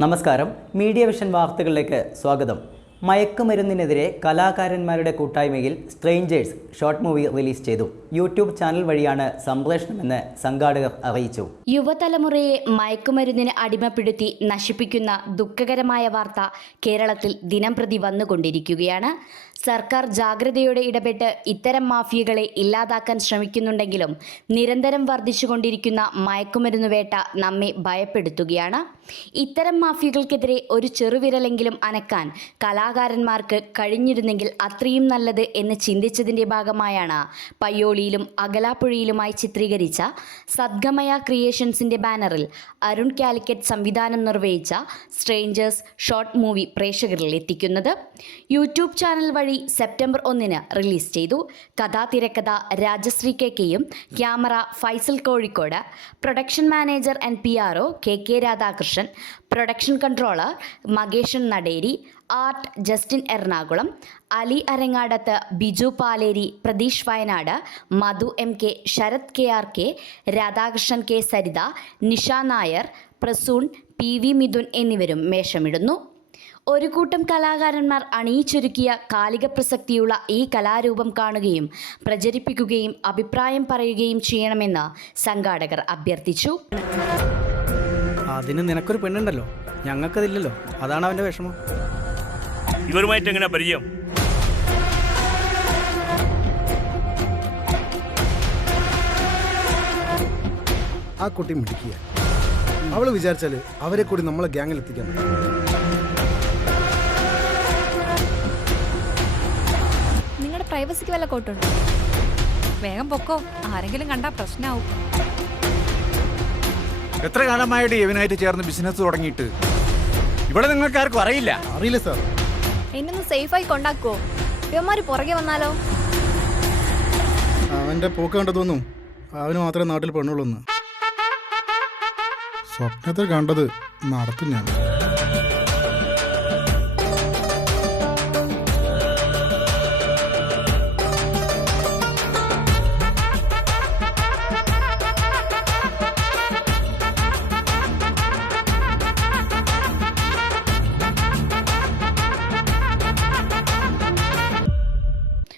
നമസ്കാരം. Media vision വാർത്തകളിലേക്ക് സ്വാഗതം. മയക്കുമരുന്നിനെതിരെ കലാകാരന്മാരുടെ കൂട്ടായ്മയിൽ സ്ട്രേഞ്ചേഴ്സ് ഷോർട്ട് മൂവി റിലീസ് ചെയ്തു. യൂട്യൂബ് ചാനൽ വഴിയാണ് സംപ്രേഷണമെന്ന് സംഘാടകർ അറിയിച്ചു. യുവതലമുറയെ മയക്കുമരുന്നിന് അടിമപ്പെടുത്തി നശിപ്പിക്കുന്ന ദുഃഖകരമായ വാർത്ത കേരളത്തിൽ ദിനംപ്രതി വന്നുകൊണ്ടിരിക്കുകയാണ്. സർക്കാർ ജാഗ്രതയോടെ ഇടപെട്ട് ഇത്തരം മാഫിയകളെ ഇല്ലാതാക്കാൻ ശ്രമിക്കുന്നുണ്ടെങ്കിലും നിരന്തരം വർദ്ധിച്ചുകൊണ്ടിരിക്കുന്ന മയക്കുമരുന്ന് വേട്ട നമ്മെ ഭയപ്പെടുത്തുകയാണ്. ഇത്തരം മാഫിയകൾക്കെതിരെ ഒരു ചെറുവിരലെങ്കിലും അനക്കാൻ കലാകാരന്മാർക്ക് കഴിഞ്ഞിരുന്നെങ്കിൽ അത്രയും നല്ലത് എന്ന് ചിന്തിച്ചതിന്റെ ഭാഗമായാണ് പയ്യോളിയിലും അകലാപ്പുഴയിലുമായി ചിത്രീകരിച്ച സദ്ഗമയ ക്രിയേഷൻസിന്റെ ബാനറിൽ അരുൺ കാലിക്കറ്റ് സംവിധാനം നിർവഹിച്ച സ്ട്രേഞ്ചേഴ്സ് ഷോർട്ട് മൂവി പ്രേക്ഷകരിൽ എത്തിക്കുന്നത്. യൂട്യൂബ് ചാനൽ വഴി സെപ്റ്റംബർ ഒന്നിന് റിലീസ് ചെയ്തു. കഥാ തിരക്കഥ രാജശ്രീ കെ കെയും camera Faisal Kozhikode production manager and P R O K K Radhakrishnan production controller Makeshan Naderi art Justin Ernakulam Ali Arangadath Biju Paleri Pratheesh Wayanad Madhu M K Sarath K R K Radhakrishnan K Saritha Nisha Nair Prasoon P V Mithun എന്നിവരും മേഷമിടുന്നു ഒരു കൂട്ടം കലാകാരന്മാർ അണിയിച്ചൊരുക്കിയ കാലിക പ്രസക്തിയുള്ള ഈ കലാരൂപം കാണുകയും പ്രചരിപ്പിക്കുകയും അഭിപ്രായം പറയുകയും ചെയ്യണമെന്ന് സംഘാടകർ അഭ്യർത്ഥിച്ചു. അതിന് നിനക്കൊരു പെണ്ണുണ്ടല്ലോ. ഞങ്ങൾക്കതില്ലല്ലോ. അതാണ് അവന്റെ വിഷമം. ഇവരുമായിട്ട് എങ്ങനെ പരിചയം? ആ കുട്ടി മിടിക്കുക അവൾ വിചാരിച്ചാൽ അവരെ കൂടി നമ്മളെ ഗ്യാങ്ങിൽ എത്തിക്കാം നിങ്ങളുടെ പ്രൈവസിക്ക് വല്ല കോട്ടുണ്ടോ? വേഗം പൊക്കോ. ആരെങ്കിലും കണ്ടാ പ്രശ്നാവും. എത്ര കാലമായിട്ട് ഇവനായിട്ട് ചേർന്ന് ബിസിനസ് തുടങ്ങിയിട്ട്? ഇവിടെ നിങ്ങൾക്ക് ആർക്കും അറിയില്ല. അറിയില്ല സാർ എന്നൊന്ന് സേഫായി കൊണ്ടാക്കുവോ? ഇവന്മാര് പുറകെ വന്നാലോ? അവന്റെ പോക്ക് കണ്ടതൊന്നും അവന് മാത്രമേ നാട്ടിൽ പെണ്ണുള്ളൂ സ്വപ്നത്തിൽ കണ്ടത് നടത്തും ഞാൻ.